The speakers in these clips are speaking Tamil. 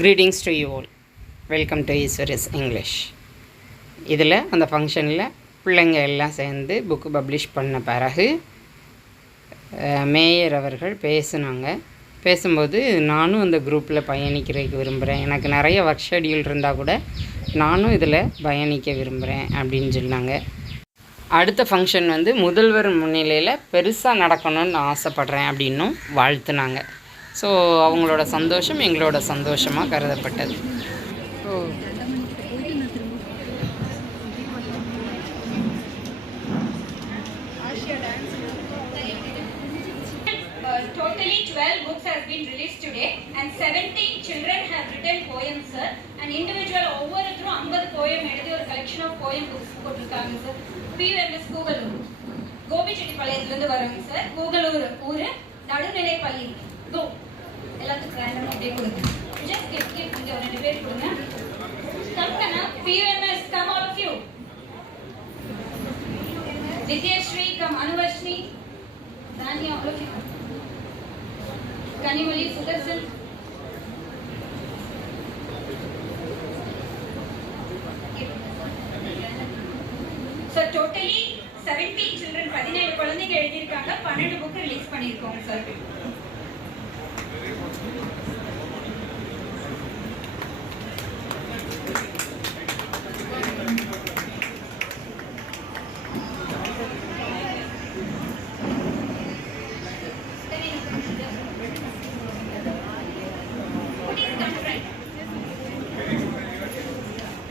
Greetings to you all. Welcome to Iswaris English. இதில் அந்த ஃபங்க்ஷனில் பிள்ளைங்க எல்லாம் சேர்ந்து புக்கு பப்ளிஷ் பண்ண பிறகு மேயர் அவர்கள் பேசுனாங்க. பேசும்போது நானும் அந்த குரூப்பில் பயணிக்கிறதுக்கு விரும்புகிறேன், எனக்கு நிறைய ஒர்க் ஷெடியூல் இருந்தால் கூட நானும் இதில் பயணிக்க விரும்புகிறேன் அப்படின்னு சொன்னாங்க. அடுத்த ஃபங்க்ஷன் முதல்வர் முன்னிலையில் பெருசாக நடக்கணும்னு ஆசைப்பட்றேன் அப்படின்னும் வாழ்த்துனாங்க. ஸோ அவங்களோட சந்தோஷம் எங்களோட சந்தோஷமாக கருதப்பட்டது. Totally 12 books has been released today and 17 children have written poems, sir. An individual ஒவ்வொருத்தரும் 50 poem எழுதி ஒரு collection of poem books போட்டுருக்காங்க சார். PMS கூகலூர் கோபிச்செட்டிப்பாளையத்துல இருந்து வராங்க சார். கூகலூர் ஊரு நடுநிலை பள்ளி. கோ எல்லாத்துக்கும் ரேண்டமா அப்படியே கொடுங்க. Just give இங்க ஒரு 2 பேர் கொடுங்க. கம்கனா PMS come all of you. Vidyashree come Anuvashni. Rania all of you. Kanimali Sudarsan. So totally 17 children 17 குழந்தைங்க எழுதி இருக்காங்க. 12 புக் ரிலீஸ் பண்ணிருக்கோம் சார்.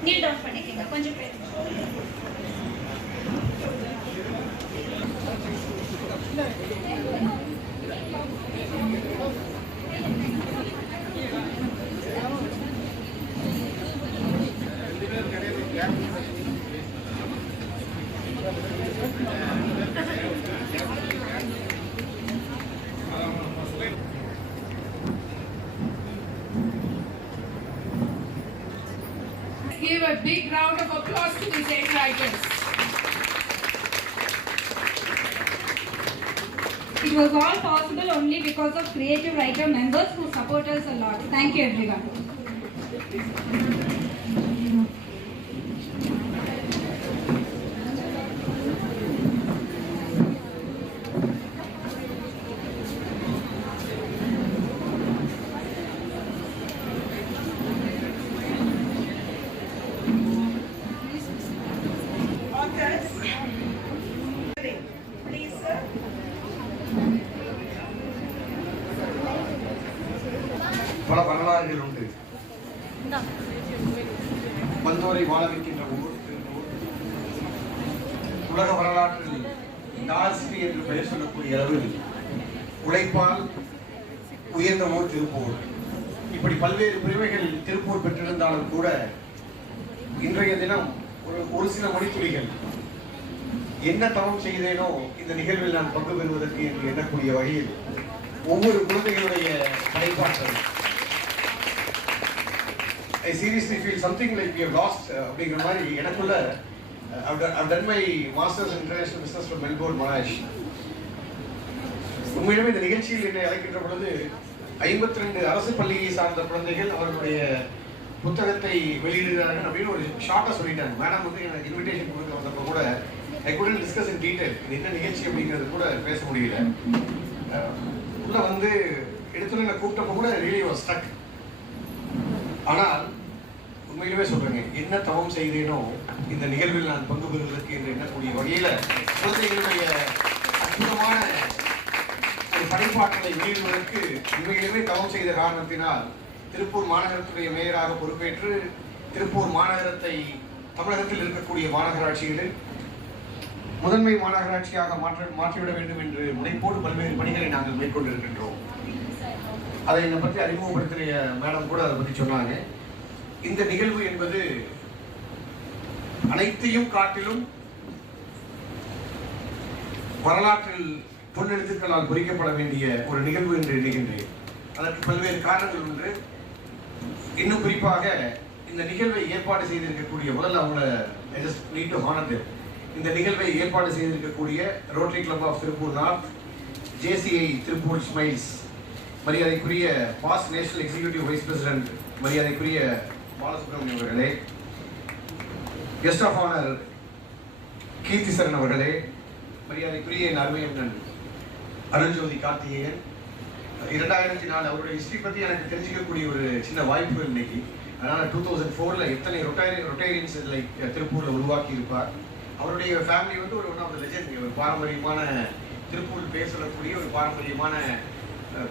நீல் டவுன் பண்ணிக்கங்க கொஞ்சம் பேர். Give a big round of applause to these 8 writers. It was all possible only because of creative writer members who support us a lot. Thank you everyone. பல வரலாறுகள் உண்டு. வந்தோரை வாழ வைக்கின்ற ஊர் உலக வரலாற்றில் டால்ஸ்டே என்று பெயர் சொல்லக்கூடிய அளவில் உழைப்பால் உயர்ந்த ஊர் திருப்பூர். இப்படி பல்வேறு பிரிவுகள் திருப்பூர் பெற்றிருந்தாலும் கூட இன்றைய தினம் ஒரு சில மணித்துளிகள் என்ன தவம் செய்தேனோ இந்த நிகழ்வில் நான் பங்கு பெறுவதற்கு என்று எண்ணக்கூடிய வகையில் ஒவ்வொரு குழந்தைகளுடைய படைப்பாற்றல் I seriously feel something like we have lost அப்படிங்கிற மாதிரி எனக்குள்ள I've done my masters in international business from Melbourne, Malaysia. உண்மையிலுமே இந்த நிகழ்ச்சியில் என்னை அழைக்கின்ற பொழுது 52 அரசு பள்ளியை சார்ந்த குழந்தைகள் அவர்களுடைய புத்தகத்தை வெளியிடுகிறார்கள் அப்படின்னு ஒரு ஷார்ட்டாக சொல்லிட்டாங்க. மேடம் எனக்கு இன்விடேஷன் கொடுத்து வந்தப்போ கூட I couldn't discuss in detail இது என்ன நிகழ்ச்சி அப்படிங்கிறது கூட பேச முடியல. உள்ள எடுத்துன்னு கூப்பிட்டப்போ கூட really was stuck. ஆனால் உண்மையிலுமே சொல்றேங்க, என்ன தவம் செய்தேனோ இந்த நிகழ்வில் நான் பங்கு பெறுவதற்கு என்று எண்ணக்கூடிய வகையில குழந்தைகளுடைய அற்புதமான ஒரு படைப்பாற்றலை வெளியிடுவதற்கு உண்மையிலுமே தவம் செய்த காரணத்தினால் திருப்பூர் மாநகரத்துடைய மேயராக பொறுப்பேற்று திருப்பூர் மாநகரத்தை தமிழகத்தில் இருக்கக்கூடிய மாநகராட்சிகளில் முதன்மை மாநகராட்சியாக மாற்றிவிட வேண்டும் என்று முனைப்போடு பல்வேறு பணிகளை நாங்கள் மேற்கொண்டிருக்கின்றோம். அதை என்னை பற்றி அறிமுகப்படுத்திய மேடம் கூட அதை பற்றி சொன்னாங்க. இந்த நிகழ்வு என்பது அனைத்தையும் காட்டிலும் வரலாற்றில் பொன்னெழுத்துக்களால் பொறிக்கப்பட வேண்டிய ஒரு நிகழ்வு என்று எண்ணுகின்றேன். அதற்கு பல்வேறு காரணங்கள் உண்டு. இன்னும் குறிப்பாக இந்த நிகழ்வை ஏற்பாடு செய்திருக்கக்கூடிய முதல்ல அவங்கள இந்த நிகழ்வை ஏற்பாடு செய்திருக்கக்கூடிய Rotary Club of Tiruppur North, JCI Tiruppur Smiles, மரியாதைக்குரிய past national executive vice president மரியாதைக்குரிய பாலசுப்ரமணியம் அவர்களே, கெஸ்ட் ஆஃப் ஆனர் கீர்த்திசரன் அவர்களே, மரியாதைக்குரிய என் அருமையண்ணன் அருண்ஜோதி கார்த்திகேயன், 2004 அவருடைய ஹிஸ்டரி பற்றி எனக்கு தெரிஞ்சிக்கக்கூடிய ஒரு சின்ன வாய்ப்பு இன்னைக்கு. அதனால் 2004 எத்தனை ரொட்டேரியன்ஸ் லைக் திருப்பூரில் உருவாக்கி இருப்பார். அவருடைய ஃபேமிலி வந்து ஒரு ஒன் ஆஃப் த லெஜெண்ட், ஒரு பாரம்பரியமான திருப்பூர் பேர் சொல்லக்கூடிய ஒரு பாரம்பரியமான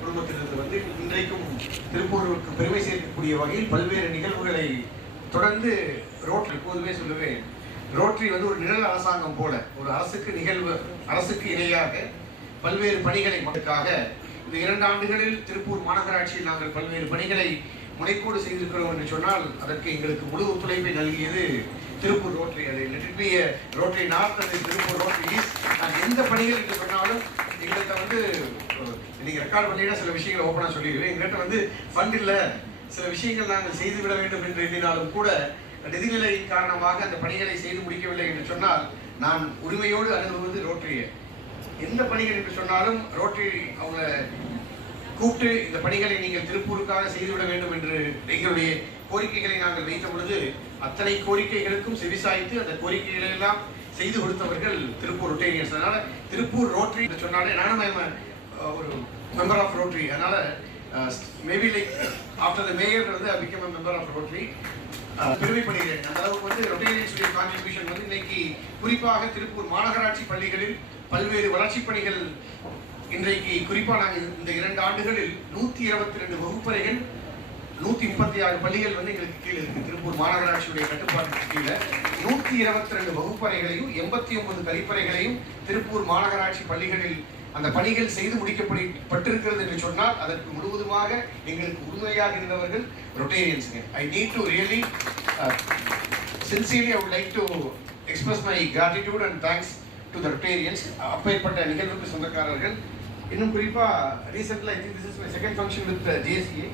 குடும்பத்திலிருந்து வந்து இன்றைக்கும் திருப்பூருக்கு பெருமை சேர்க்கக்கூடிய வகையில் பல்வேறு நிகழ்வுகளை தொடர்ந்து ரோட்டரி, எப்போதுமே சொல்லுவேன், ரோட்டரி வந்து ஒரு நிழல் அரசாங்கம் போல ஒரு அரசுக்கு இணையாக பல்வேறு பணிகளை மக்களுக்காக இந்த 2 ஆண்டுகளில் திருப்பூர் மாநகராட்சியில் நாங்கள் பல்வேறு பணிகளை முனைப்போடு செய்திருக்கிறோம் என்று சொன்னால் அதற்கு எங்களுக்கு முழு ஒத்துழைப்பை நல்கியது திருப்பூர் ரோட்டரி. அது லிட்டர்லி ரோட்டரி நார்த் அல்லது திருப்பூர் ரோட்டரி ஈஸ்ட். நான் எந்த பணிகள் என்று சொன்னாலும் எங்கள்கிட்ட வந்து நீங்கள் ரெக்கார்ட் பண்ணினா சில விஷயங்களை ஓப்பனாக சொல்லிடுவேன். எங்கள்கிட்ட வந்து ஃபண்ட் இல்லை, சில விஷயங்கள் நாங்கள் செய்துவிட வேண்டும் என்று எண்ணினாலும் கூட நிதிநிலையின் காரணமாக அந்த பணிகளை செய்து முடிக்கவில்லை என்று சொன்னால் நான் உரிமையோடு அணுகுவது ரோட்டரியை. எந்த பணிகள் என்று சொன்னாலும் ரோட்டரி அவங்க கூப்பிட்டு இந்த பணிகளை நீங்கள் திருப்பூருக்காக செய்துவிட வேண்டும் என்று எங்களுடைய கோரிக்கைகளை நாங்கள் வைத்த பொழுது அத்தனை கோரிக்கைகளுக்கும் செவிசாய்த்து அந்த கோரிக்கைகளை எல்லாம் செய்து கொடுத்தவர்கள் திருப்பூர் ரொட்டேரியன்ஸ். அதனால திருப்பூர் ரோட்டரி என்று சொன்னாலே நானும் ஒரு மெம்பர் ஆஃப் ரோட்டரி. அதனால maybe like after the mayor வந்து I become a member of Rotary. பெருமைப்படுகிறேன். அந்த அளவுக்கு வந்து ரொட்டேரியன்ஸுடைய கான்ட்ரிபியூஷன் வந்து இன்னைக்கு குறிப்பாக திருப்பூர் மாநகராட்சி பள்ளிகளில் பல்வேறு வளர்ச்சி பணிகள் இன்றைக்கு குறிப்பாக நாங்கள் இந்த 2 ஆண்டுகளில் 122 வகுப்பறைகள் 136 பள்ளிகள் வந்து எங்களுக்கு கீழே இருக்கு. திருப்பூர் மாநகராட்சியுடைய கட்டுப்பாட்டுக்கு கீழே 122 வகுப்பறைகளையும் 89 கழிப்பறைகளையும் திருப்பூர் மாநகராட்சி பள்ளிகளில் அந்த பணிகள் செய்து முடிக்கப்பட்டிருக்கிறது என்று சொன்னால் அதற்கு முழுவதுமாக எங்களுக்கு உறுதுணையாக இருந்தவர்கள் ரொட்டேரியன்ஸுங்க. I need to really sincerely I would like to express my gratitude and thanks to the Rotarians. அப்பேற்பட்ட நிகழ்வுக்கு சொந்தக்காரர்கள். இன்னும் குறிப்பாக ரீசெண்டாக I think this is my second function with JSA.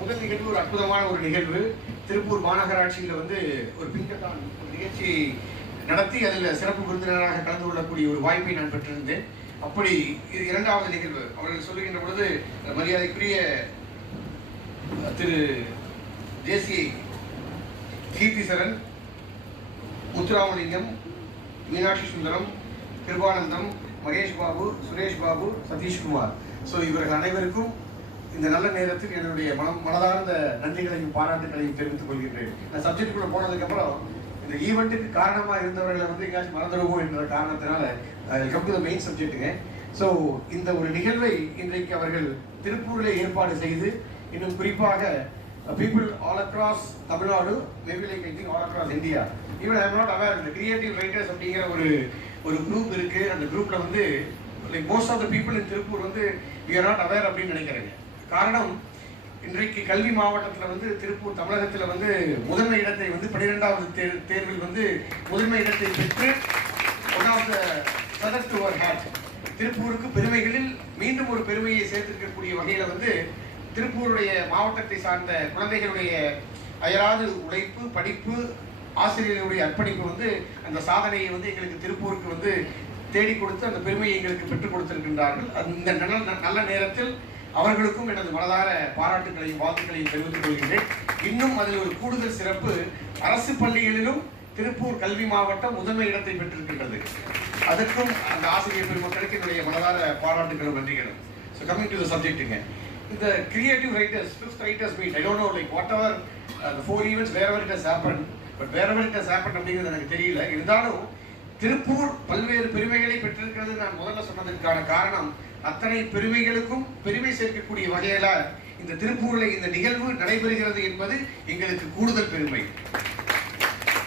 முதல் நிகழ்வு ஒரு அற்புதமான ஒரு நிகழ்வு. திருப்பூர் மாநகராட்சியில் வந்து ஒரு பிங்கத்தான் நிகழ்ச்சி நடத்தி அதில் சிறப்பு விருந்தினராக கலந்து கொள்ளக்கூடிய ஒரு வாய்ப்பை நான் பெற்றிருந்தேன். அப்படி இது 2வது நிகழ்வு. அவர்கள் சொல்லுகின்ற பொழுது மரியாதைக்குரிய திரு தேசிய கீர்த்திசரன், முத்துராமலிங்கம், மீனாட்சி சுந்தரம், கிருபானந்தம், மகேஷ் பாபு, சுரேஷ் பாபு, சதீஷ்குமார். ஸோ இவர்கள் அனைவருக்கும் இந்த நல்ல நேரத்தில் என்னுடைய மனதார்ந்த நன்றிகளையும் பாராட்டுகளையும் தெரிவித்துக் கொள்கின்றேன். நான் சப்ஜெக்டுக்குள்ள போனதுக்கப்புறம் இந்த ஈவெண்ட்டுக்கு காரணமாக இருந்தவர்களை வந்து எங்கேயாச்சும் மறந்துடுவோம் என்ற காரணத்தினால கம் டு த மெயின் சப்ஜெக்ட்டுங்க. ஸோ இந்த ஒரு நிகழ்வை இன்றைக்கு அவர்கள் திருப்பூரில் ஏற்பாடு செய்து இன்னும் குறிப்பாக people all across Tamil Nadu, maybe like I think all across India, even I am not aware, இந்த கிரியேட்டிவ் ரைட்டர்ஸ் அப்படிங்கிற ஒரு குரூப் இருக்கு. அந்த குரூப்ல வந்து like most of the people in Tiruppur வந்து we are not aware அப்படின்னு நினைக்கிறேங்க. காரணம், இன்றைக்கு கல்வி மாவட்டத்தில் வந்து திருப்பூர் தமிழகத்தில் வந்து முதன்மை இடத்தை வந்து 12வது தேர்வில் வந்து முதன்மை இடத்தை பெற்று one of the feathers to our hat, திருப்பூருக்கு பெருமைகளில் மீண்டும் ஒரு பெருமையை சேர்த்திருக்கக்கூடிய வகையில் வந்து திருப்பூருடைய மாவட்டத்தை சார்ந்த குழந்தைகளுடைய அயராது உழைப்பு, படிப்பு, ஆசிரியர்களுடைய அர்ப்பணிப்பு வந்து அந்த சாதனையை வந்து எங்களுக்கு திருப்பூருக்கு வந்து தேடி கொடுத்து அந்த பெருமையை எங்களுக்கு பெற்றுக் கொடுத்திருக்கின்றார்கள். இந்த நல்ல நேரத்தில் அவர்களுக்கும் எனது மனதார பாராட்டுகளையும் வாழ்த்துக்களையும் தெரிவித்துக் கொள்கின்றேன். இன்னும் அதில் ஒரு கூடுதல் சிறப்பு, அரசு பள்ளிகளிலும் திருப்பூர் கல்வி மாவட்டம் முதன்மை இடத்தை பெற்றிருக்கின்றது. அதற்கும் அந்த ஆசிரியர் பெருமக்களுக்கு என்னுடைய மனதார பாராட்டுகளும் நன்றிகளும். ஸோ கமிங் டு த சப்ஜெக்ட்டுங்க, இந்த creative writers, 5th writers meet, I don't know like whatever the 4 events wherever it has happened, but wherever it has happened அப்படிங்கிறது எனக்கு தெரியல. இருந்தாலும் திருப்பூர் பல்வேறு பெருமைகளை பெற்றிருக்கிறது நான் முதல்ல சொன்னதற்கான காரணம், அத்தனை பெருமைகளுக்கும் பெருமை சேர்க்கக்கூடிய வகையில இந்த திருப்பூரில் இந்த நிகழ்வு நடைபெறுகிறது என்பது எங்களுக்கு கூடுதல் பெருமை.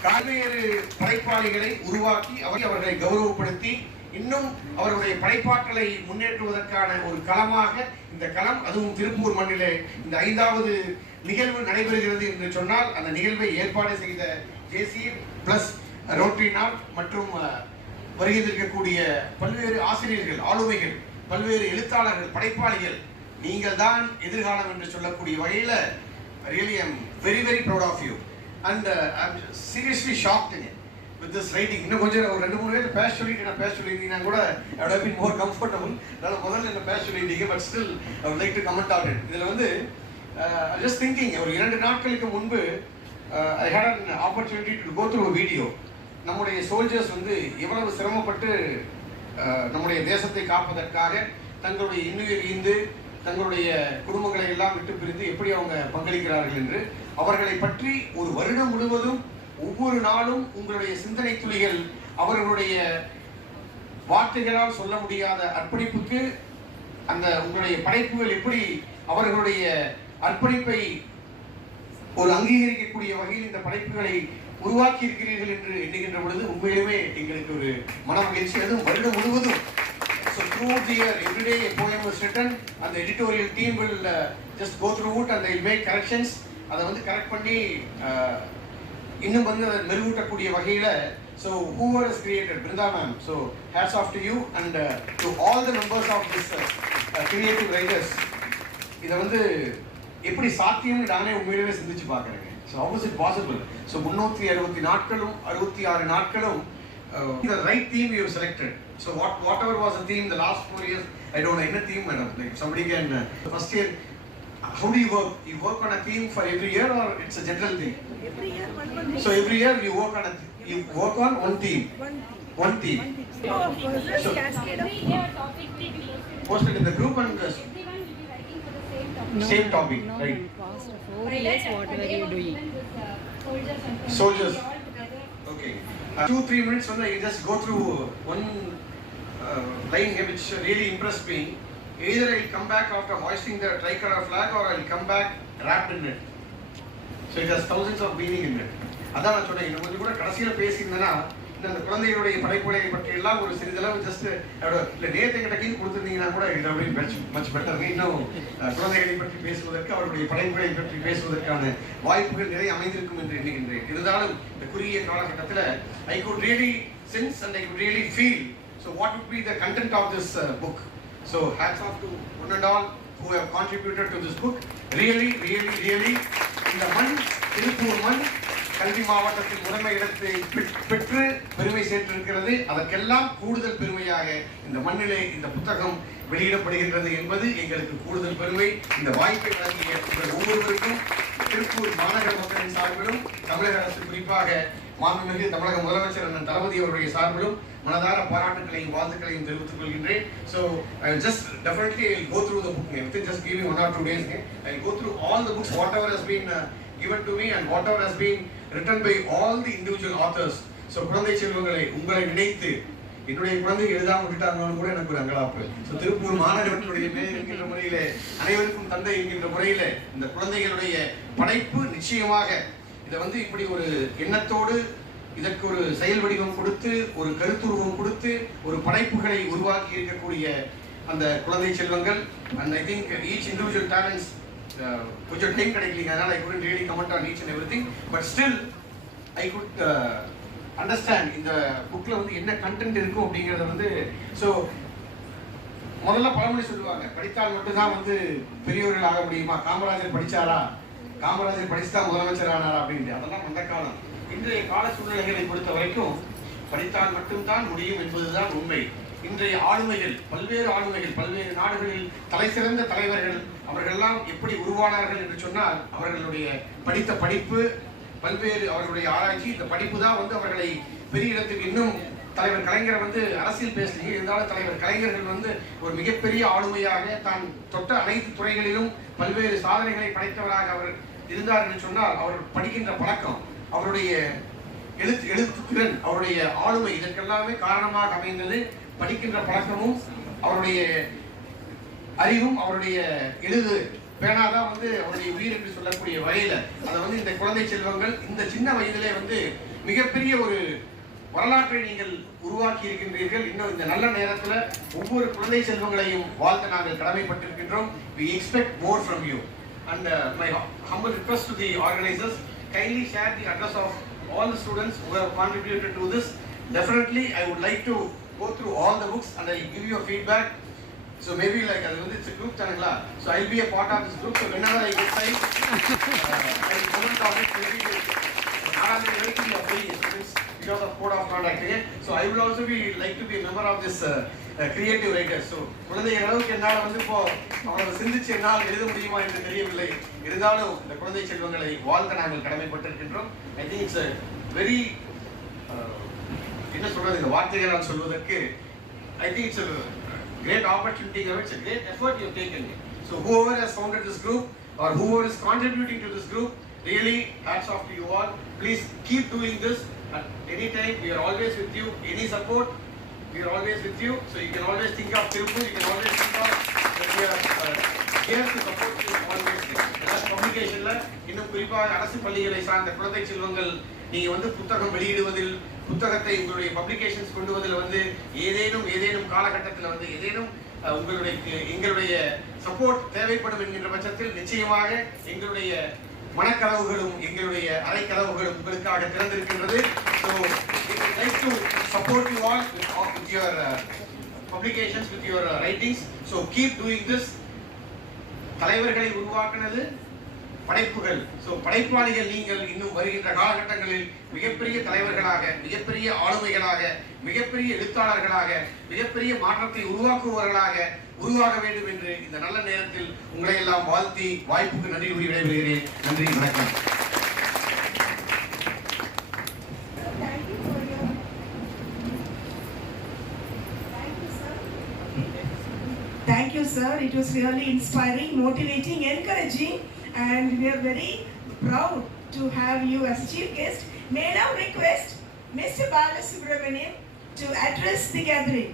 பல்வேறு படைப்பாளிகளை உருவாக்கி அவர்களை கௌரவப்படுத்தி இன்னும் அவருடைய படைப்பாற்றலை முன்னேற்றுவதற்கான ஒரு களமாக இந்த களம், அதுவும் திருப்பூர் மண்ணிலே இந்த 5வது நிகழ்வு நடைபெறுகிறது என்று சொன்னால் அந்த நிகழ்வை ஏற்பாடு செய்த ஜேசி பிளஸ் ரோட்டரி நாட் மற்றும் வருகை இருக்கக்கூடிய பல்வேறு ஆசிரியர்கள், ஆளுமைகள், பல்வேறு எழுத்தாளர்கள், படைப்பாளிகள், நீங்கள் தான் எதிர்காலம் என்று சொல்லக்கூடிய வகையில் really I am very very proud of you and I am seriously shocked. with this writing. இன்னும் கொஞ்சம் ஒரு 2-3 பேர் பேச சொல்லிட்டு நான் பேச சொல்லியிருந்தீங்கன்னா கூட I would have been more comfortable. அதனால முதல்ல என்ன பேச சொல்லியிருந்தீங்க, but still I would like to comment on it. இதில் வந்து I'm just thinking, ஒரு 2 நாட்களுக்கு முன்பு I had an opportunity to go through a video. நம்முடைய சோல்ஜர்ஸ் வந்து எவ்வளவு சிரமப்பட்டு நம்முடைய தேசத்தை காப்பதற்காக தங்களுடைய இன்னுயிர் ஈந்து தங்களுடைய குடும்பங்களை எல்லாம் விட்டு பிரிந்து எப்படி அவங்க பங்களிக்கிறார்கள் என்று அவர்களை பற்றி ஒரு வருடம் முழுவதும் ஒவ்வொரு நாளும் உங்களுடைய சிந்தனை துளிகள் அவர்களுடைய வார்த்தைகளால் சொல்ல முடியாத அர்ப்பணிப்புக்கு அந்த உங்களுடைய படைப்புகள் எப்படி அவர்களுடைய அர்ப்பணிப்பை ஒரு அங்கீகரிக்கக்கூடிய வகையில் இந்த படைப்புகளை உருவாக்கி இருக்கிறீர்கள் என்று எண்ணுகின்ற பொழுது உண்மையிலுமே எங்களுக்கு ஒரு மன மகிழ்ச்சி. அதுவும் வருடம் முழுவதும். So throughout the year, every day a poem was written and the editorial team will just go through it and they will make corrections. அதை வந்து கரெக்ட் பண்ணி இன்னும் வந்து அதை மெருகூட்டக்கூடிய வகையில் so whoever has created Brinda ma'am, so hats off to you and to all the members of this creative writers. இதை வந்து எப்படி சாத்தியம்னு நானே உண்மையிலேயே சிந்திச்சு பார்க்குறேங்க. So how was it possible? So 360 நாட்களும் 66 நாட்களும் the right theme you have selected. So whatever was the theme the last 4 years, I don't know any theme, madam. Like somebody can first year, how do you work? You work on a theme for every year or it's a general thing? Every year one. So every year you work on one theme. One theme. Oh, of course, there's So- cascade of Every year topic will be posted. Posted in the group and Everyone will be writing for the same topic. same topic, No, right? past 4 years, whatever you doing. Soldiers and Soldiers. all together. Okay. 2-3 minutes when I just go through one line here which really impressed me. Either I'll come back after hoisting the tricolor flag or I'll come back wrapped in it. So it has thousands of meaning in it. அதான் நான் சொன்னேன், இன்னும் கொஞ்சம் கூட கடைசியில் பேசியிருந்தேன்னா இந்த குழந்தைகளுடைய படைப்புகளை பற்றி எல்லாம் ஒரு சிறிதளவு ஜஸ்ட் இல்லை நேற்று கிட்ட கீழ் கொடுத்துருந்தீங்கன்னா கூட இது அப்படி மச் பெட்டர். இன்னும் குழந்தைகளை பற்றி பேசுவதற்கு அவருடைய படைப்புகளை பற்றி பேசுவதற்கான வாய்ப்புகள் நிறைய அமைந்திருக்கும் என்று எண்ணுகின்றேன். இருந்தாலும் இந்த குறுகிய காலகட்டத்தில் I could really sense and I could really feel. So what would be the content of this book? So hats off to one and all who have contributed to this book. Really இந்த மண், திருப்பூர் மண் கல்வி மாவட்டத்தில் முதன்மை இடத்தை பெற்று பெருமை சேர்த்திருக்கிறது. அதற்கெல்லாம் கூடுதல் பெருமையாக இந்த மண்ணிலே இந்த புத்தகம் வெளியிடப்படுகின்றது என்பது எங்களுக்கு கூடுதல் பெருமை. இந்த வாய்ப்பை வழங்கிய ஒவ்வொருவருக்கும் திருப்பூர் மாநகர மக்களின் சார்பிலும் தமிழக அரசு குறிப்பாக மாண்புமிகு தமிழக முதலமைச்சர் அண்ணன் தளபதி அவருடைய சார்பிலும் மனதார பாராட்டுகளையும் வாழ்த்துக்களையும் தெரிவித்துக் கொள்கின்றேன். So I will just definitely go through the book. Within just give me 1 or 2 days, I will go through all the books, whatever has been given to me and whatever has been written by all the individual authors. So குழந்தை செல்வங்களை உங்களை நினைத்து என்னுடைய குழந்தை எழுதாம விட்டுட்டாங்கன்னு கூட எனக்கு ஒரு அங்கலாப்பு. ஸோ திருப்பூர் மாநகரத்தினுடைய மேயர் என்கின்ற முறையிலே அனைவருக்கும் தந்தை என்கின்ற முறையில இந்த குழந்தைகளுடைய படைப்பு நிச்சயமாக இதை வந்து இப்படி ஒரு எண்ணத்தோடு இதற்கு ஒரு செயல் வடிவம் கொடுத்து ஒரு கருத்துருவம் கொடுத்து ஒரு படைப்புகளை உருவாக்கி இருக்கக்கூடிய அந்த குழந்தை செல்வங்கள். And I think each individual talents கொஞ்சம் டைம் கிடைக்கலீங்க, அதனால ஐ couldn't really comment on each and everything, but still I could understand இந்த புக்கில் வந்து என்ன கண்டென்ட் இருக்கும் அப்படிங்கிறத வந்து. ஸோ முதல்ல பழமொழி சொல்லுவாங்க, படித்தால் மட்டும்தான் வந்து பெரியவர்கள் ஆக முடியுமா, காமராஜர் படித்தாரா, காமராஜர் படிச்சுதான் முதலமைச்சர் ஆனாரா அப்படின்ட்டு. அதெல்லாம் அந்த காலம். இன்றைய கால சூழ்நிலைகளை பொறுத்த வரைக்கும் படித்தால் மட்டும்தான் முடியும் என்பதுதான் உண்மை. இன்றைய ஆளுமைகள், பல்வேறு ஆளுமைகள், பல்வேறு நாடுகளில் தலை சிறந்த தலைவர்கள் அவர்களெல்லாம் எப்படி உருவானார்கள் என்று சொன்னால் அவர்களுடைய படித்த படிப்பு, பல்வேறு அவர்களுடைய ஆராய்ச்சி, இந்த படிப்பு தான் வந்து அவர்களை பெரிய இடத்துக்கு. இன்னும் தலைவர் கலைஞர் வந்து அரசியல் பேசுறீங்க, இருந்தாலும் தலைவர் கலைஞர்கள் வந்து ஒரு மிகப்பெரிய ஆளுமையாக தான் தொட்ட அனைத்து துறைகளிலும் பல்வேறு சாதனைகளை படைத்தவராக அவர் இருந்தார் என்று சொன்னால் அவர் படிக்கின்ற பழக்கம், அவருடைய எழுத்துத்திறன், அவருடைய ஆளுமை, இதற்கெல்லாமே காரணமாக அமைந்தது படிக்கின்ற பழக்கமும் அவருடைய அறிவும் அவருடைய எழுது பேனாதான் வந்து அவருடைய உயிர் என்று சொல்லக்கூடிய வகையில அதை வந்து இந்த குழந்தை செல்வங்கள் இந்த சின்ன வயதிலே வந்து மிகப்பெரிய ஒரு வரலாற்றை நீங்கள் உருவாக்கி இருக்கின்றீர்கள். இன்னும் இந்த நல்ல நேரத்தில் ஒவ்வொரு குழந்தை செல்வங்களையும் வாழ்த்த நாங்கள் கடமைப்பட்டிருக்கின்றோம். We expect more from you and my humble request to the organizers, kindly share the address of all the students who have contributed to this. Definitely I would like to go through all the books and I will give you a feedback. So maybe like it's a group channel, so I'll be a part of this group. So whenever I get time, I will comment on it. Maybe I will be a students. because of code of conduct. So I will also be like to be a member of this creative writers. So குழந்தைகள் அளவுக்கு என்னால் வந்து இப்போ அவங்களை சிந்திச்சு என்னால் எழுத முடியுமா என்று தெரியவில்லை. இருந்தாலும் இந்த குழந்தை செல்வங்களை வாழ்த்த நாங்கள் கடமைப்பட்டிருக்கின்றோம். I think it's a very என்ன சொல்றது இந்த வார்த்தைகளால் சொல்வதற்கு I think it's a great opportunity. It's a great effort you have taken. So whoever has founded this group or whoever is contributing to this group, really hats off to you all. Please keep doing this at any time. We are always with you. Any support, we are always with you. So you can always think of Tirupur. You can always think of that we are here to support you always. Publicationல இன்னும் குறிப்பாக அரசு பள்ளிகளை சார்ந்த குழந்தை செல்வங்கள் நீங்க வந்து புத்தகம் வெளியிடுவதில் புத்தகத்தை உங்களுடைய பப்ளிகேஷன்ஸ் கொண்டு வதில் வந்து ஏதேனும் காலகட்டத்தில் வந்து ஏதேனும் எங்களுடைய சப்போர்ட் தேவைப்படும் என்கின்ற பட்சத்தில் நிச்சயமாக எங்களுடைய மனக்கதவுகளும் எங்களுடைய அறைக்கதவுகளும் உங்களுக்காக திறந்திருக்கின்றது. So we would like to support you all with your publications, with your writings. So keep doing this. தலைவர்களை உருவாக்குனது படைப்புகள். ஸோ படைப்பாளிகள் நீங்கள் இன்னும் வருகின்ற காலகட்டங்களில் மிகப்பெரிய தலைவர்களாக, மிகப்பெரிய ஆளுமைகளாக, மிகப்பெரிய எழுத்தாளர்களாக, மிகப்பெரிய மாற்றத்தை உருவாக்குபவர்களாக உருவாக வேண்டும் என்று இந்த நல்ல நேரத்தில் உங்களை எல்லாம் வாழ்த்தி வாய்ப்புக்கு நன்றி கூறி விடைபெறுகிறேன். நன்றி, வணக்கம். Thank you, sir. It was really inspiring, motivating, encouraging, and we are very proud to have you as chief guest. May I now request Mr. Balasubramanian to address the gathering.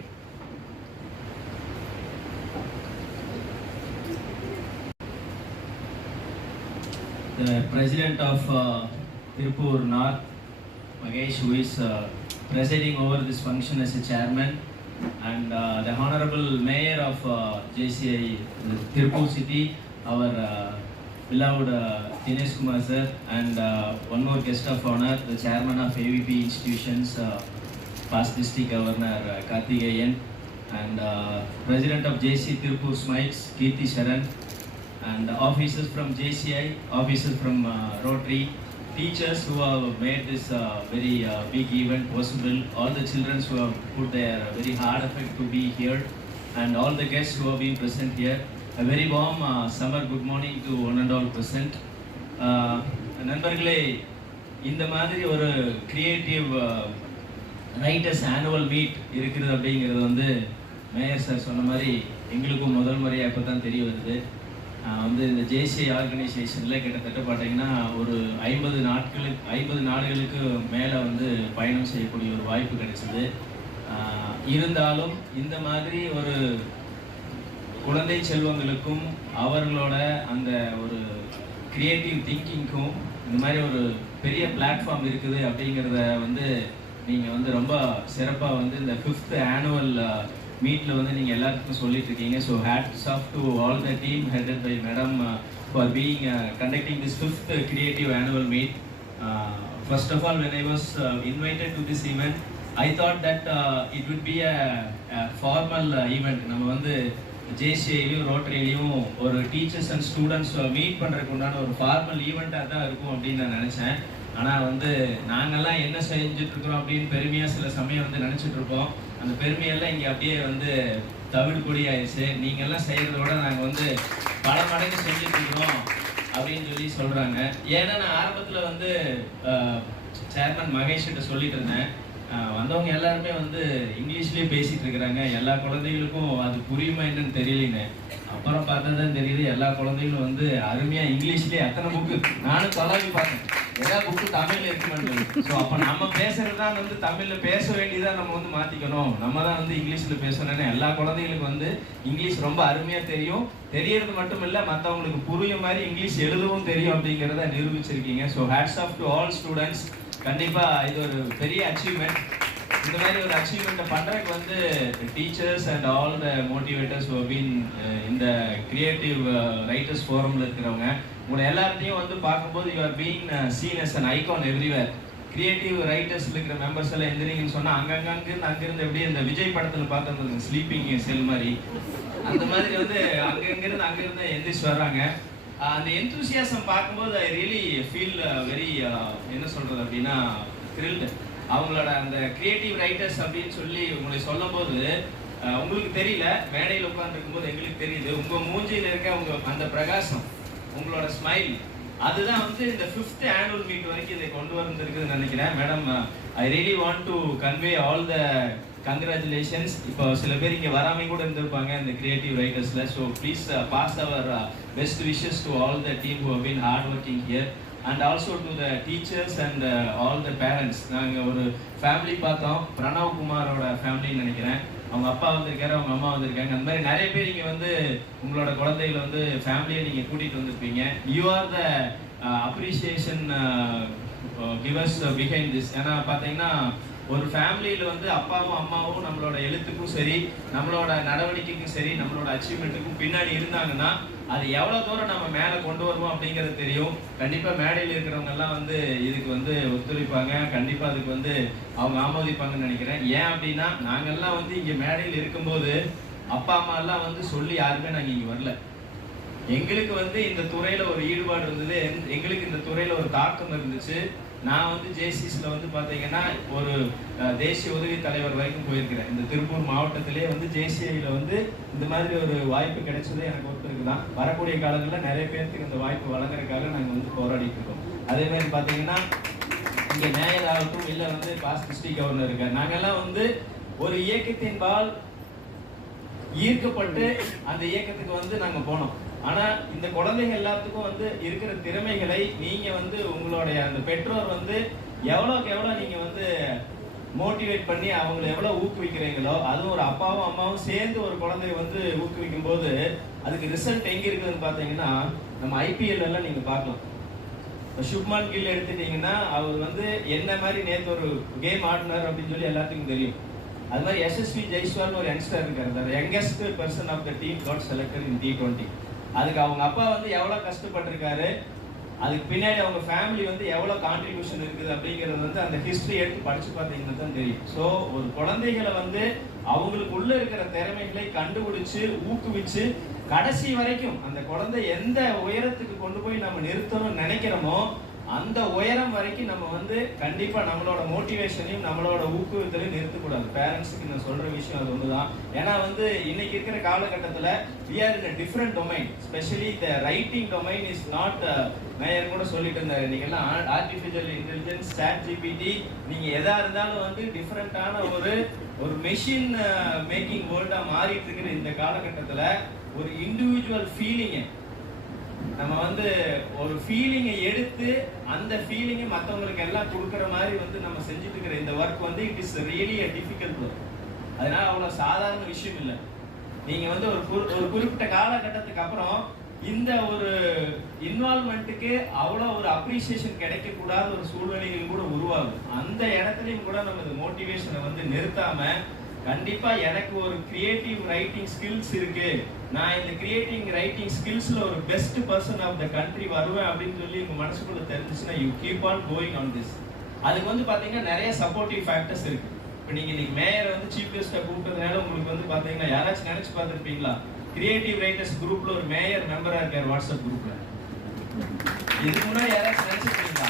The president of Tirupur North, Magesh, who is presiding over this function as a chairman, and the honorable mayor of JCI Tirupur city, our beloved Dinesh Kumar sir, and one more guest of honor, the chairman of AVP institutions, past district governor Karthikeyan, and president of JC Tirupur Smiles, Kirti Sharan, and officers from JCI, officers from Rotary, teachers who have made this very big event possible, all the children who have put their very hard effort to be here, and all the guests who have been present here. A very warm summer good morning to one and all present. நண்பர்களே, இந்த மாதிரி ஒரு கிரியேட்டிவ் ரைட்டர்ஸ் ஆனுவல் மீட் இருக்குது அப்படிங்கிறது வந்து மேயர் சார் சொன்ன மாதிரி எங்களுக்கும் முதல் முறையாக இப்போ தான் தெரிய வருது. வந்து இந்த ஜேசிஐ ஆர்கனைசேஷனில் கிட்டத்தட்ட பார்த்தீங்கன்னா ஒரு 50 நாடுகளுக்கு மேலே வந்து பயணம் செய்யக்கூடிய ஒரு வாய்ப்பு கிடைச்சது. இருந்தாலும் இந்த மாதிரி ஒரு குழந்தை செல்வங்களுக்கும் அவர்களோட அந்த ஒரு கிரியேட்டிவ் திங்கிங்க்கும் இந்த மாதிரி ஒரு பெரிய பிளாட்ஃபார்ம் இருக்குது அப்படிங்கிறத வந்து நீங்கள் வந்து ரொம்ப சிறப்பாக வந்து இந்த 5th annual மீட்டில் வந்து நீங்கள் எல்லாத்துக்கும் சொல்லிட்டு இருக்கீங்க. So hats off to all the team headed by madam for being conducting this 5th creative annual meet. First of all, when I was invited to this event, I thought that it would be a formal event. நம்ம வந்து ஜேசிஐலையும் ரோட்டரிலையும் ஒரு டீச்சர்ஸ் அண்ட் ஸ்டூடெண்ட்ஸ் மீட் பண்ணுறதுக்கு உண்டான ஒரு ஃபார்மல் ஈவெண்ட்டாக தான் இருக்கும் அப்படின்னு நான் நினச்சேன். ஆனால் வந்து நாங்கள்லாம் என்ன செஞ்சுட்ருக்குறோம் அப்படின்னு பெருமையாக சில சமயம் வந்து நினச்சிட்ருப்போம். அந்த பெருமையெல்லாம் இங்கே அப்படியே வந்து தவிடுபொடி ஆயிடுச்சு. நீங்கள்லாம் செய்கிறத விட நாங்கள் வந்து பல மடங்கு செஞ்சுட்ருக்குறோம் அப்படின்னு சொல்லி சொல்கிறாங்க. ஏன்னா நான் ஆரம்பத்தில் வந்து சேர்மன் மகேஷ்கிட்ட சொல்லிட்டு இருந்தேன், வந்தவங்க எல்லாருமே வந்து இங்கிலீஷ்லேயே பேசிகிட்டு இருக்கிறாங்க, எல்லா குழந்தைகளுக்கும் அது புரியுமா என்னன்னு தெரியலன்னு. அப்புறம் பார்த்தா தான் தெரியுது எல்லா குழந்தைகளும் வந்து அருமையாக இங்கிலீஷ்லேயே அத்தனை புக்கு நானும் தொலைவி பார்த்தேன், எல்லா புக்கு தமிழில் இருக்குமான்னு. ஸோ அப்போ நம்ம பேசுகிறது தான் வந்து தமிழில் பேச வேண்டியதாக நம்ம வந்து மாற்றிக்கணும், நம்ம தான் வந்து இங்கிலீஷில் பேசணும்னு. எல்லா குழந்தைகளுக்கு வந்து இங்கிலீஷ் ரொம்ப அருமையாக தெரியும், தெரியறது மட்டும் இல்லை மற்றவங்களுக்கு புரியும் மாதிரி இங்கிலீஷ் எழுதவும் தெரியும் அப்படிங்கிறத நிரூபிச்சிருக்கீங்க. So hats off to all students. கண்டிப்பாக இது ஒரு பெரிய அச்சீவ்மெண்ட். இந்த மாதிரி ஒரு அச்சீவ்மெண்ட்டை பண்ணுறதுக்கு வந்து teachers and all the motivators who been இந்த கிரியேட்டிவ் ரைட்டர்ஸ் ஃபோரமில் இருக்கிறவங்க உங்களை எல்லாத்தையும் வந்து பார்க்கும்போது you are being seen as an icon everywhere. Creative ரைட்டர்ஸில் இருக்கிற மெம்பர்ஸ் எல்லாம் எந்திரிங்கன்னு சொன்னால் அங்கிருந்து எப்படியே இந்த விஜய் படத்தில் பார்த்துருந்தது ஸ்லீப்பிங் செல் மாதிரி அந்த மாதிரி வந்து அங்கிருந்து எந்திரிச்சு வர்றாங்க. அந்த எந்தூசியாசம் பார்க்கும்போது ஐ ரியலி ஃபீல் வெரி என்ன சொல்கிறது அப்படின்னா த்ரில்டு. அவங்களோட அந்த கிரியேட்டிவ் ரைட்டர்ஸ் அப்படின்னு சொல்லி உங்களை சொல்லும்போது உங்களுக்கு தெரியல, மேடையில் உட்கார்ந்துருக்கும் போது எங்களுக்கு தெரியுது. உங்க மூஞ்சியில் இருக்க உங்க அந்த பிரகாசம், உங்களோட ஸ்மைல், அதுதான் வந்து இந்த 5th annual மீட் வரைக்கும் இதை கொண்டு வந்திருக்குதுன்னு நினைக்கிறேன். Madam, I really want to convey all the congratulations. இப்போ சில பேர் இங்கே வராமல் கூட இருந்திருப்பாங்க இந்த கிரியேட்டிவ் ரைட்டர்ஸில். So please pass our best wishes to all the team who have been hard working here and also to the teachers and all the parents. நாங்கள் ஒரு ஃபேமிலி பார்த்தோம், பிரணவ் குமாரோட ஃபேமிலின்னு நினைக்கிறேன். அவங்க அப்பா வந்திருக்காரு, அவங்க அம்மா வந்திருக்காங்க. அந்த மாதிரி நிறைய பேர் இங்கே வந்து உங்களோட குழந்தைகளை வந்து ஃபேமிலியை நீங்கள் கூட்டிகிட்டு வந்திருப்பீங்க. You are the appreciation givers behind this. ஏன்னா பார்த்தீங்கன்னா ஒரு ஃபேமிலியில் வந்து அப்பாவும் அம்மாவும் நம்மளோட எழுத்துக்கும் சரி, நம்மளோட நடவடிக்கைக்கும் சரி, நம்மளோட அச்சீவ்மெண்ட்டுக்கும் பின்னாடி இருந்தாங்கன்னா அது எவ்வளோ தூரம் நம்ம மேலே கொண்டு வருவோம் அப்படிங்கிறது தெரியும். கண்டிப்பாக மேடையில் இருக்கிறவங்கெல்லாம் வந்து இதுக்கு வந்து ஒத்துழைப்பாங்க, கண்டிப்பாக அதுக்கு வந்து அவங்க ஆமோதிப்பாங்கன்னு நினைக்கிறேன். ஏன் அப்படின்னா நாங்கள்லாம் வந்து இங்கே மேடையில் இருக்கும்போது அப்பா அம்மா எல்லாம் வந்து சொல்லி யாருமே நாங்கள் இங்கே வரல. எங்களுக்கு வந்து இந்த துறையில் ஒரு ஈடுபாடு இருந்தது, எங்களுக்கு இந்த துறையில் ஒரு தாக்கம் இருந்துச்சு. நான் வந்து ஜேசிஸில் வந்து பார்த்தீங்கன்னா ஒரு தேசிய உதவி தலைவர் வரைக்கும் போயிருக்கிறேன். இந்த திருப்பூர் மாவட்டத்திலே வந்து ஜேசிஐயில் வந்து இந்த மாதிரி ஒரு வாய்ப்பு கிடைச்சது எனக்கு ஒருத்தருக்கு தான். வரக்கூடிய காலங்களில் நிறைய பேருக்கு இந்த வாய்ப்பு வழங்குறதுக்காக நாங்கள் வந்து போராடிட்டு இருக்கோம். அதே மாதிரி பார்த்தீங்கன்னா இங்கே மேயர் ஆகட்டும், இல்லை வந்து பாஸ் டிஸ்ட்ரிக்ட் கவர்னர் இருக்கார். நாங்கள்லாம் வந்து ஒரு இயக்கத்தின்பால் ஈர்க்கப்பட்டு அந்த இயக்கத்துக்கு வந்து நாங்கள் போனோம். ஆனா இந்த குழந்தைங்க எல்லாத்துக்கும் வந்து இருக்கிற திறமைகளை நீங்க வந்து உங்களுடைய அந்த பெற்றோர் வந்து எவ்வளோக்கு எவ்வளோ நீங்க வந்து மோட்டிவேட் பண்ணி அவங்களை எவ்வளோ ஊக்குவிக்கிறீங்களோ, அதுவும் ஒரு அப்பாவும் அம்மாவும் சேர்ந்து ஒரு குழந்தைய வந்து ஊக்குவிக்கும் போது அதுக்கு ரிசல்ட் எங்க இருக்குதுன்னு பார்த்தீங்கன்னா நம்ம ஐபிஎல் எல்லாம் நீங்க பார்க்கலாம். சுப்மான் கில் எடுத்துட்டீங்கன்னா அவர் வந்து என்ன மாதிரி நேற்று ஒரு கேம் ஆடினார் அப்படின்னு சொல்லி எல்லாத்துக்கும் தெரியும். அது மாதிரி எஸ்எஸ்வி ஜெய்ஸ்வால்னு ஒரு யங்ஸ்டர் இருக்காரு, youngest person of the team got selected in T20. அதுக்கு அவங்க அப்பா வந்து எவ்வளோ கஷ்டப்பட்டிருக்காரு, அதுக்கு பின்னாடி அவங்க ஃபேமிலி வந்து எவ்வளோ கான்ட்ரிபியூஷன் இருக்குது அப்படிங்கிறது வந்து அந்த ஹிஸ்ட்ரி எடுத்து படிச்சு பார்த்தீங்கன்னா தான் தெரியும். ஸோ ஒரு குழந்தைகளை வந்து அவங்களுக்கு உள்ள இருக்கிற திறமைகளை கண்டுபிடிச்சு ஊக்குவிச்சு கடைசி வரைக்கும் அந்த குழந்தை எந்த உயரத்துக்கு கொண்டு போய் நம்ம நிறுத்தணும்னு நினைக்கிறோமோ அந்த உயரம் வரைக்கும் நம்ம வந்து கண்டிப்பா நம்மளோட மோட்டிவேஷனையும் நம்மளோட ஊக்குவித்தலையும் நிறுத்தக்கூடாது. பேரண்ட்ஸுக்கு நான் சொல்ற விஷயம் அது ஒண்ணுதான். ஏன்னா வந்து இன்னைக்கு இருக்கிற காலகட்டத்துல we are in a different domain, especially the writing domain is not நான் கூட சொல்லிட்டு இருந்தேன், நீங்க எல்லாம் ஆர்டிஃபிஷியல் இன்டெலிஜென்ஸ், ChatGPT, நீங்க எதா இருந்தாலும் வந்து டிஃபரெண்டான ஒரு மெஷின் மேக்கிங் வேர்ல்டா மாறிட்டு இருக்கிற இந்த காலகட்டத்துல ஒரு இண்டிவிஜுவல் ஃபீலிங்கை நம்ம வந்து ஒரு ஃபீலிங்கை எடுத்து அந்த ஃபீலிங்கை மற்றவங்களுக்கு எல்லாம் கொடுக்குற மாதிரி வந்து நம்ம செஞ்சுட்டு இருக்கிற இந்த ஒர்க் வந்து it is really a difficult work. அதனால அவ்வளோ சாதாரண விஷயம் இல்லை. நீங்க வந்து ஒரு குறிப்பிட்ட காலகட்டத்துக்கு அப்புறம் இந்த ஒரு இன்வால்மெண்ட்டுக்கு அவ்வளோ ஒரு அப்ரிசியேஷன் கிடைக்கக்கூடாத ஒரு சூழ்நிலைகள் கூட உருவாகும். அந்த இடத்துலையும் கூட நம்ம இந்த மோட்டிவேஷனை வந்து நிறுத்தாம கண்டிப்பா எனக்கு ஒரு கிரியேட்டிவ் ரைட்டிங் ஸ்கில்ஸ் இருக்கு, நான் இந்த கிரியேட்டிவ் ரைட்டிங் ஸ்கில்ஸ்ல ஒரு best person of the country வருவேன் அப்படின்னு சொல்லி உங்க மனசுக்குள்ள தெரிஞ்சுச்சுன்னா you keep on going on this. அதுக்கு வந்து பாத்தீங்கன்னா நிறைய சப்போர்ட்டிவ் ஃபேக்டர்ஸ் இருக்கு. இப்போ நீங்க இன்னைக்கு மேயர் வந்து சீஃப் கெஸ்ட்டை கூப்பிட்டதுனால உங்களுக்கு வந்து பாத்தீங்கன்னா யாராச்சும் நினைச்சு பார்த்துருப்பீங்களா கிரியேட்டிவ் ரைட்டர்ஸ் குரூப்ல ஒரு மேயர் மெம்பரா இருக்காரு வாட்ஸ்அப் குரூப்ல? இதுக்கு முன்னாடி யாராச்சும் நினைச்சிருக்கீங்களா?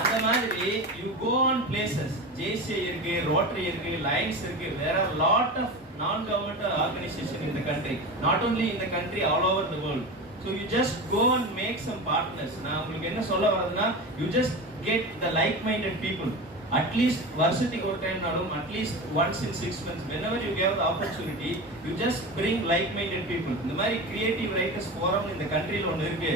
அந்த மாதிரி you go on places, JCI இருக்கு, ரோட்டரி இருக்கு, லைன்ஸ் இருக்கு, there are lot of non-governmental organization in the country, not only in the country, all over the world. So you just go and make some partners. நான் உங்களுக்கு என்ன சொல்ல வரதுன்னா you just get the like-minded people. At least வருஷத்துக்கு ஒரு டைம் நாளும் at least once in 6 months, whenever you get the opportunity, you just bring like-minded people. இந்த மாதிரி creative writers forum இந்த கண்ட்ரியில் ஒன்று இருக்கு.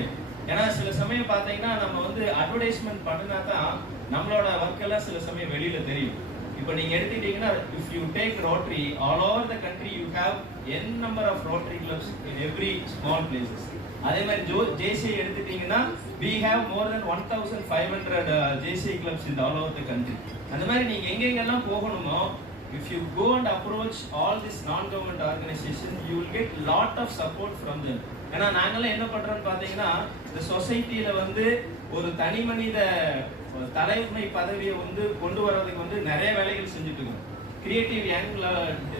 ஏன்னா சில சமயம் பார்த்தீங்கன்னா நம்ம வந்து அட்வர்டைஸ்மெண்ட் பண்ணினா தான் நம்மளோட ஒர்க் எல்லாம் சில சமயம் வெளியில தெரியும். இப்போ நீங்க எடுத்துக்கிட்டீங்கன்னா if you take rotary all over the country you have n number of Rotary clubs in every small places. அதே மாதிரி ஜேசிஐ எடுத்துட்டீங்கன்னா we have more than 1500 JCI clubs in all over the country. அந்த மாதிரி நீங்க எங்கெங்கெல்லாம் போகணுமோ if you go and approach all these non-government organizations you will get lot of support from them. ஏன்னா நாங்களாம் என்ன பண்றோம்னு பாத்தீங்கன்னா இந்த சொசைட்டியில வந்து ஒரு தனி மனித தலைமை பதவியை வந்து கொண்டு வர்றதுக்கு வந்து நிறைய வேலைகள் செஞ்சுட்டு இருக்கோம். Creative young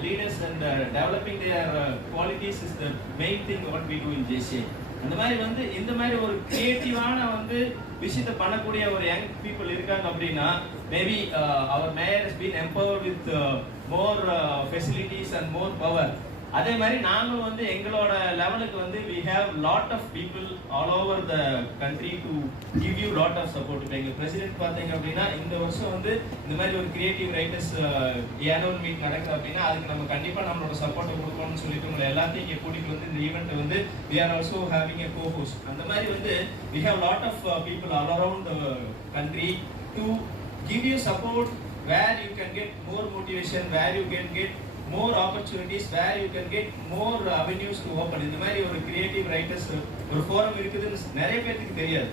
leaders and developing their qualities is the main thing what we do in JCI. அந்த மாதிரி வந்து இந்த மாதிரி ஒரு கிரியேட்டிவான வந்து விஷயத்தை பண்ணக்கூடிய ஒரு யங் பீப்புள் இருக்காங்க அப்படின்னா maybe our mayor has been empowered with more facilities and more power. அதே மாதிரி நாங்களும் வந்து எங்களோட லெவலுக்கு வந்து we have lot of people all over the country to give you lot of support. இப்போ எங்க பிரசிடென்ட் பார்த்தீங்க அப்படின்னா இந்த வருஷம் வந்து இந்த மாதிரி ஒரு கிரியேட்டிவ் ரைட்டர்ஸ் ஆனுவல் மீட் நடக்குது அப்படின்னா அதுக்கு நம்ம கண்டிப்பா நம்மளோட சப்போர்ட்டை கொடுக்கணும்னு சொல்லிட்டு உங்களை எல்லாத்தையும் இங்கே கூட்டிட்டு வந்து இந்த ஈவெண்ட் வந்து we are also having a co-host. அந்த மாதிரி வந்து we have lot of people all around the country to give you support where you can get more motivation, where you can get more opportunities, where you can get more avenues to open. இந்த மாதிரி ஒரு கிரியேட்டிவ் ரைட்டர்ஸ் ஒரு ஃபோரம் இருக்குதுன்னு நிறைய பேருக்கு தெரியாது,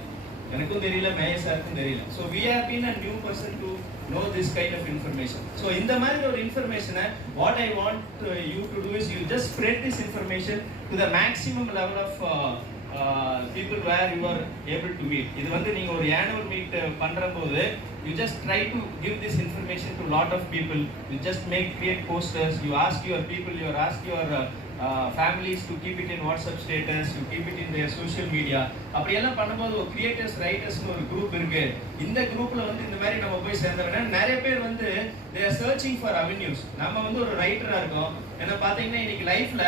எனக்கும் தெரியல, மேயர் சாருக்கும் தெரியல. So we have been a new person to know this kind of information. So இந்த மாதிரி ஒரு இன்ஃபர்மேஷனை what I want you to do is you just spread this information to the maximum level of people where you are able to meet. இது வந்து நீங்க ஒரு annual meet பண்றம்போது you just try to give this information to lot of people. You just create posters, you ask your people, you ask your families to keep it in WhatsApp status, you keep it in their social media. அப்படி எல்லாம் பண்ணும்போது ஒரு கிரியேட்டர்ஸ் ரைட்டர்ஸ்னு ஒரு குரூப் இருக்கு. இந்த குரூப்ல வந்து இந்த மாதிரி நம்ம போய் சேர்ந்தவனா நிறைய பேர் வந்து they are searching for avenues. நம்ம வந்து ஒரு ரைட்டரா இருக்கோம், ஏன்னா பாத்தீங்கன்னா இன்னைக்கு லைஃப்ல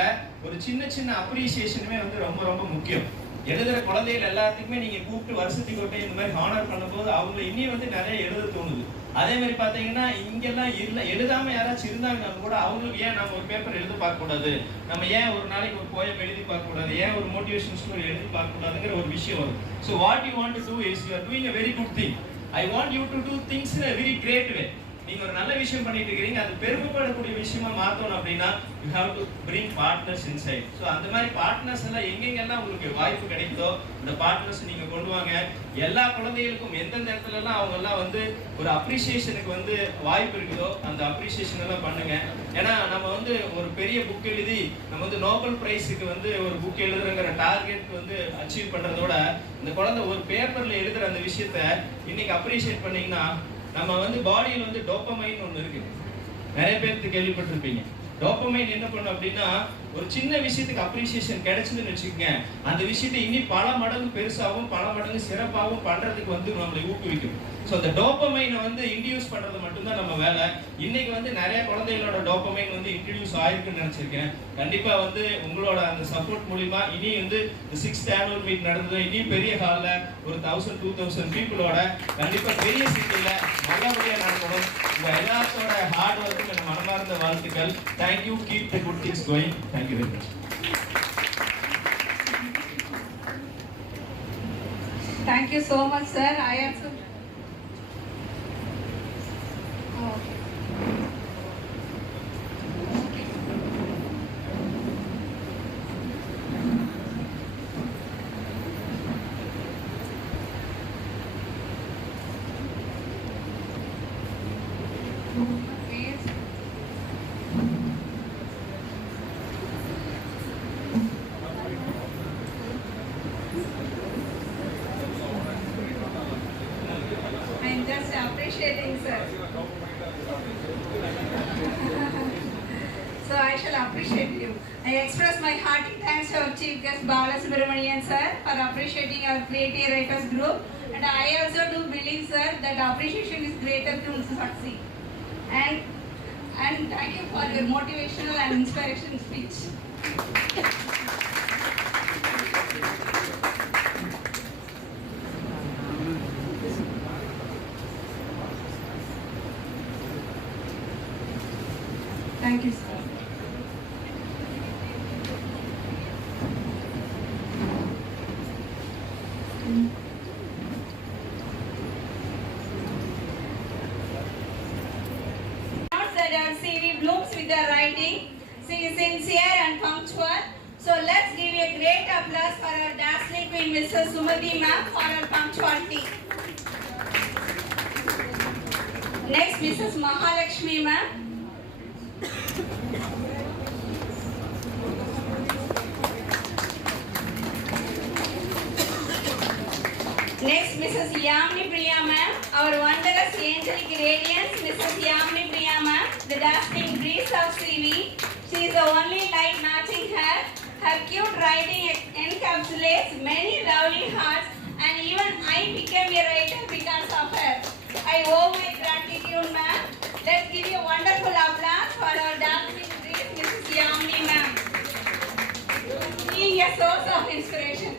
ஒரு சின்ன சின்ன அப்ரிசியேஷனுமே வந்து ரொம்ப ரொம்ப முக்கியம். எழுதுற குழந்தைகள் எல்லாத்துக்குமே நீங்க கூப்பிட்டு வருஷத்துக்கு ஒரு இந்த மாதிரி ஹானர் பண்ணும்போது அவங்க இன்னும் வந்து நிறைய எழுத தோணுது. அதே மாதிரி பாத்தீங்கன்னா இங்கெல்லாம் இல்ல எழுதாம யாராச்சும் இருந்தாங்கன்னா கூட அவங்களுக்கு ஏன் நம்ம ஒரு பேப்பர் எழுதி பார்க்க கூடாது, நம்ம ஏன் ஒரு நாளைக்கு ஒரு போயம் எழுதி பார்க்க கூடாது, ஏன் ஒரு மோட்டிவேஷன் ஸ்டோரி எழுதி பார்க்க கூடாதுங்கிற ஒரு விஷயம் வரும். So what you want to do is you are doing a very good thing. I want you to do things in a very great way. நீங்க ஒரு நல்ல விஷயம் பண்ணிட்டு இருக்கீங்க, அது பெருமைப்படக்கூடிய விஷயமா மாத்தணும் அப்படின்னா you have to bring partners inside. So அந்த மாதிரி பார்ட்னர்ஸ் எல்லாம் எங்கெங்கெல்லாம் உங்களுக்கு வாய்ப்பு கிடைக்குதோ அந்த பார்ட்னர்ஸ் நீங்க கொண்டு வாங்க. எல்லா குழந்தைகளுக்கும் எந்தெந்த இடத்துலலாம் அவங்க எல்லாம் வந்து ஒரு அப்ரிசியேஷனுக்கு வந்து வாய்ப்பு இருக்குதோ அந்த அப்ரிசியேஷன் எல்லாம் பண்ணுங்க. ஏன்னா நம்ம வந்து ஒரு பெரிய புக் எழுதி நம்ம வந்து நோபல் பிரைஸுக்கு வந்து ஒரு புக் எழுதுறங்கிற டார்கெட் வந்து அச்சீவ் பண்றதோட இந்த குழந்தை ஒரு பேப்பர்ல எழுதுற அந்த விஷயத்த இன்னைக்கு அப்ரிசியேட் பண்ணீங்கன்னா நம்ம வந்து பாடியில் வந்து டோபமைன் ஒன்று இருக்கு, நிறைய பேருக்கு கேள்விப்பட்டிருப்பீங்க. டோபமைன் என்ன பண்ணும் அப்படின்னா ஒரு சின்ன விஷயத்துக்கு அப்ரிசியேஷன் கிடைச்சதுன்னு வச்சுக்கோங்க, அந்த விஷயத்தை இனி பல மடங்கு பெருசாகவும் பல மடங்கு சிறப்பாகவும் பண்றதுக்கு வந்து நம்மளை ஊக்குவிக்கும். ஸோ அந்த டோபமைனை வந்து இன்ட்ரடியூஸ் பண்றது மட்டும்தான் நம்ம வேலை. இன்னைக்கு வந்து நிறைய குழந்தைகளோட டோபமைன் வந்து இன்ட்ரடியூஸ் ஆயிருக்குன்னு நினைச்சிருக்கேன். கண்டிப்பா வந்து உங்களோட அந்த சப்போர்ட் மூலியமா இனி வந்து 6th annual மீட் நடந்தது இனி பெரிய ஹால்ல ஒரு 1000-2000 பீப்புளோட கண்டிப்பா பெரிய சிட்டில நல்லபடியா நடக்கணும். உங்க எல்லாத்தோட ஹார்ட் ஒர்க்கு எனக்கு மனமார்ந்த வாழ்த்துக்கள். Thank you, keep the good things going. Thank you very much. Thank you so much, sir. I also. Okay. Please. I'm just appreciating, sir. So I shall appreciate you. I express my hearty thanks to our chief guest Balasubramanian sir for appreciating our creative writers group, and I also do believe, sir, that appreciation is greater to succeed. And thank you for your motivational and inspirational speech. Thank you, sir. Notes that our CV blooms with her writing. She is sincere and punctual. So let's give a great applause for our dazzling queen, Mrs. Sumati ma'am, for her punctuality. Next, Mrs. Mahalakshmi ma'am. Next, Mrs. Yamini Priya ma'am, our wondrous angelic radiance, Mrs. Yamini Priya ma'am, the dazzling breeze of CV. She is the only light matching her. Her cute writing encapsulates many lovely hearts, and even I became a I owe my gratitude, ma'am. Let's give you a wonderful applause for our dancing grace, Mrs. Yamini, ma'am. Being a source of inspiration.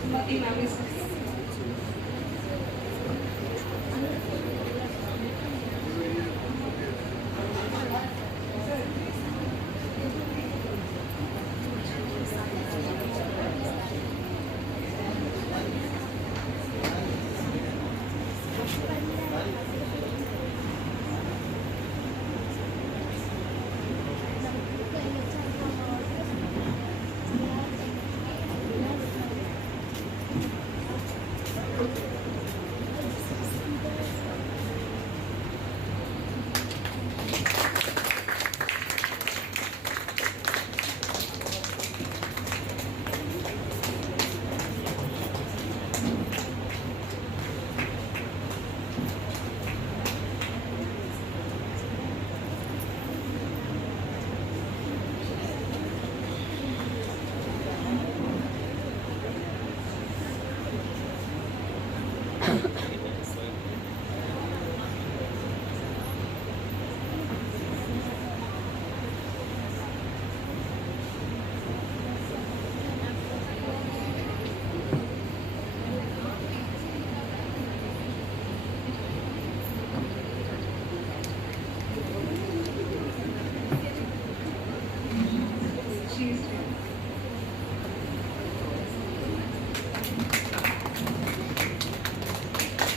Sumati, ma'am, is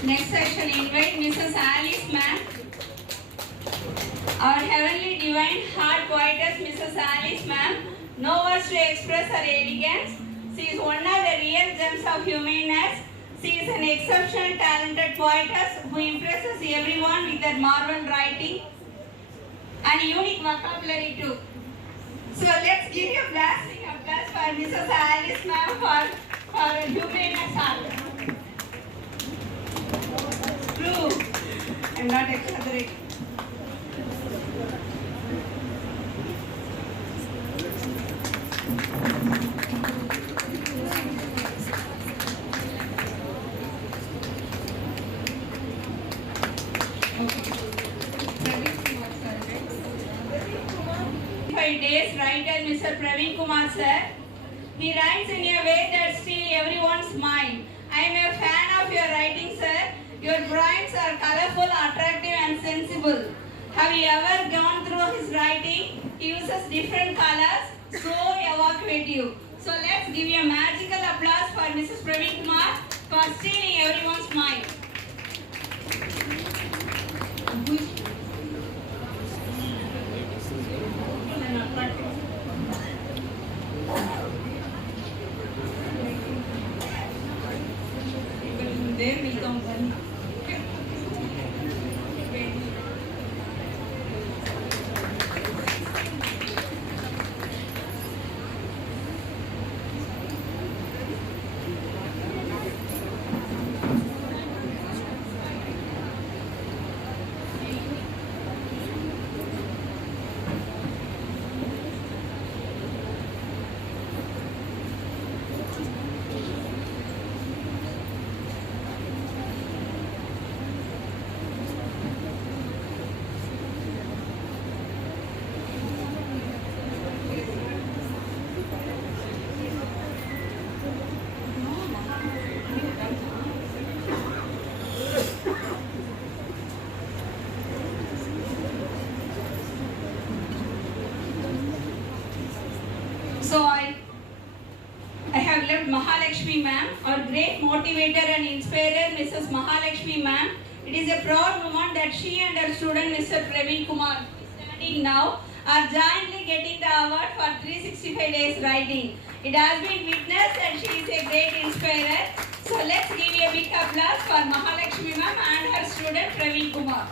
Next I shall invite Mrs. Alice, ma'am. Our heavenly divine heart poetess, Mrs. Alice, ma'am. No words to express her elegance. She is one of the real gems of humaneness. She is an exceptional talented poetess who impresses everyone with her marvel writing and unique vocabulary too. So let's give a blasting applause for Mrs. Alice, ma'am, for her humaneness heart. True. I'm not exaggerating. Days writer Mr. Praveen Kumar sir. He writes in a way that steals everyone's mind. I am a fan of your writing, sir. Your drawings are colorful, attractive and sensible. Have you ever gone through his writing? He uses different colors, so evocative. So let's give you a magical applause for Mrs. Praveen Kumar for stealing everyone's mind. There will come one. So I have left Mahalakshmi ma'am, our great motivator and inspirer, Mrs. Mahalakshmi ma'am. It is a proud moment that she and her student, Mr. Praveen Kumar, standing now, are jointly getting the award for 365 days writing. It has been witnessed that she is a great inspirer. So let's give a big applause for Mahalakshmi ma'am and her student Praveen Kumar.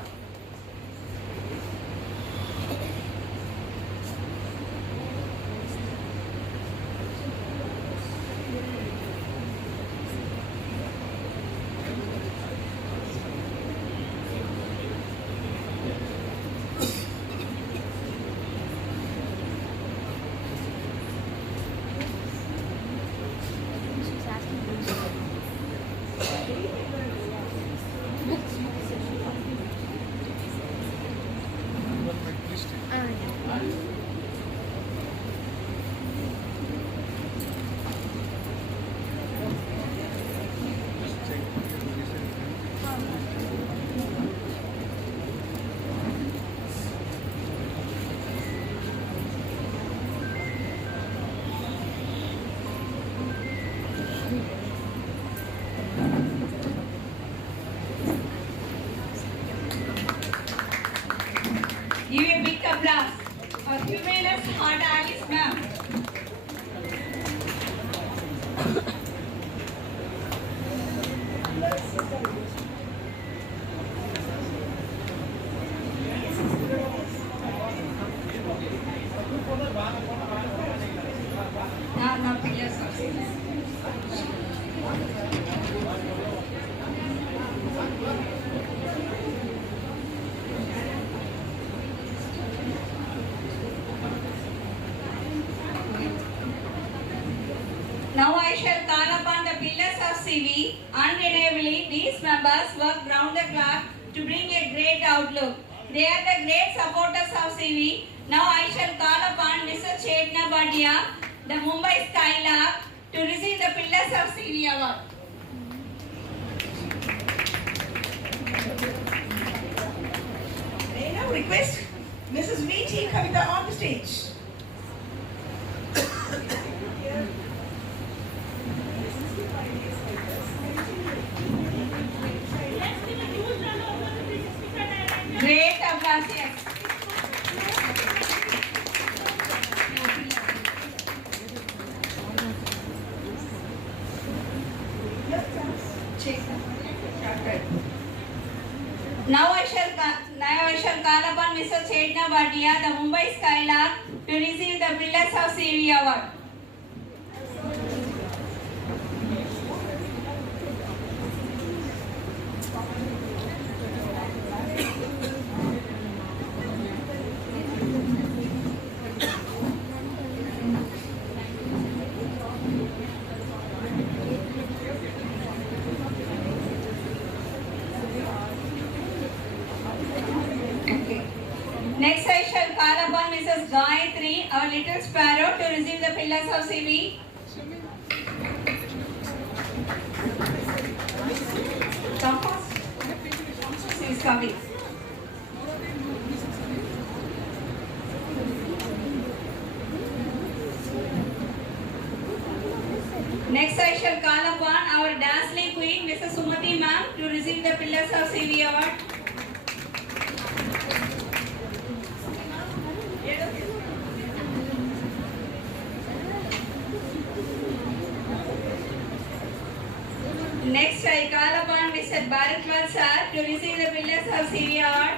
shall call upon the pillars of CV. Undeniably, these members work round the clock to bring a great outlook. They are the great supporters of CV. Now I shall call upon Mr. Chetna Bhatia, the Mumbai Skylark, to receive the Pillars of CV award. May I now request Mrs. V.T. Kavita on the stage. Great applause, yes. Now I shall call upon Mr. Chetna Bhatia, the Mumbai Skylark, to receive the Pillars of CV award. Next I shall call upon Mrs. Gayatri, our little sparrow, to receive the Pillars of CV. Come first. She is coming. Next I shall call upon our dazzling queen, Mrs. Sumati ma'am, to receive the Pillars of CV award. Next, I call upon Mr. Bharatwal sir to receive the Pillars of CV award.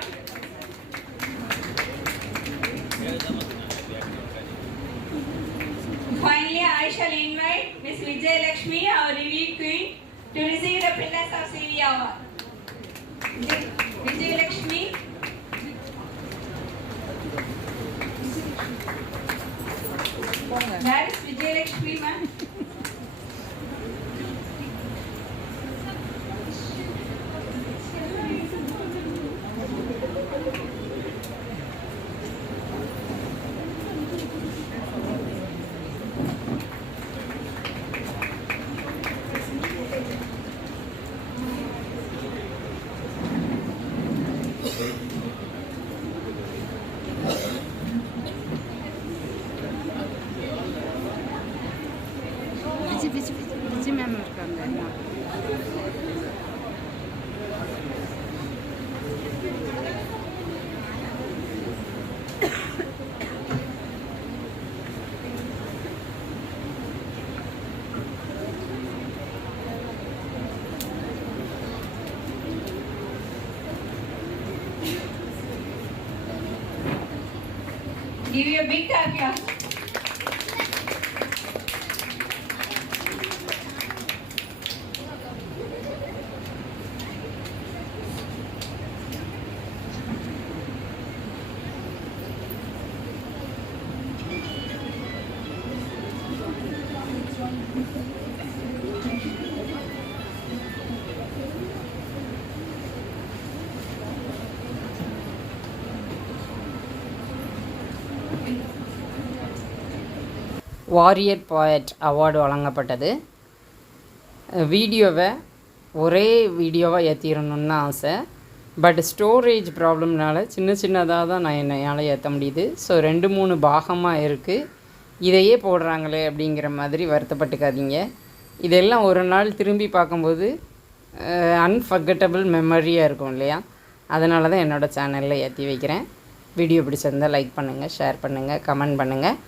Finally, I shall invite Miss Vijay Lakshmi, our revered queen, to receive the Pillars of CV award. Vijay Lakshmi. Where is Vijay Lakshmi, ma'am? Viji ma'am இருக்காங்க. Give you a big applause. Warrior poet award வழங்கப்பட்டது. வீடியோவை ஒரே வீடியோவாக ஏற்றிடணுன்னு தான் ஆசை. பட் ஸ்டோரேஜ் ப்ராப்ளம்னால சின்னதாக தான் நான் என்னால் ஏற்ற முடியுது. ஸோ 2-3 பாகமாக இருக்குது. இதையே போடுறாங்களே அப்படிங்கிற மாதிரி வருத்தப்பட்டுக்காதீங்க. இதெல்லாம் ஒரு நாள் திரும்பி பார்க்கும்போது அன்ஃபர்கட்டபிள் மெமரியாக இருக்கும் இல்லையா? அதனால தான் என்னோடய சேனலில் ஏற்றி வைக்கிறேன். வீடியோ பிடிச்சிருந்தால் லைக் பண்ணுங்கள், ஷேர் பண்ணுங்கள், கமெண்ட் பண்ணுங்கள்.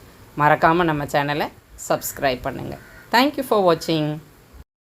மறக்காமல் நம்ம சேனலை சப்ஸ்கிரைப் பண்ணுங்கள். தேங்க்யூ ஃபார் வாட்சிங்.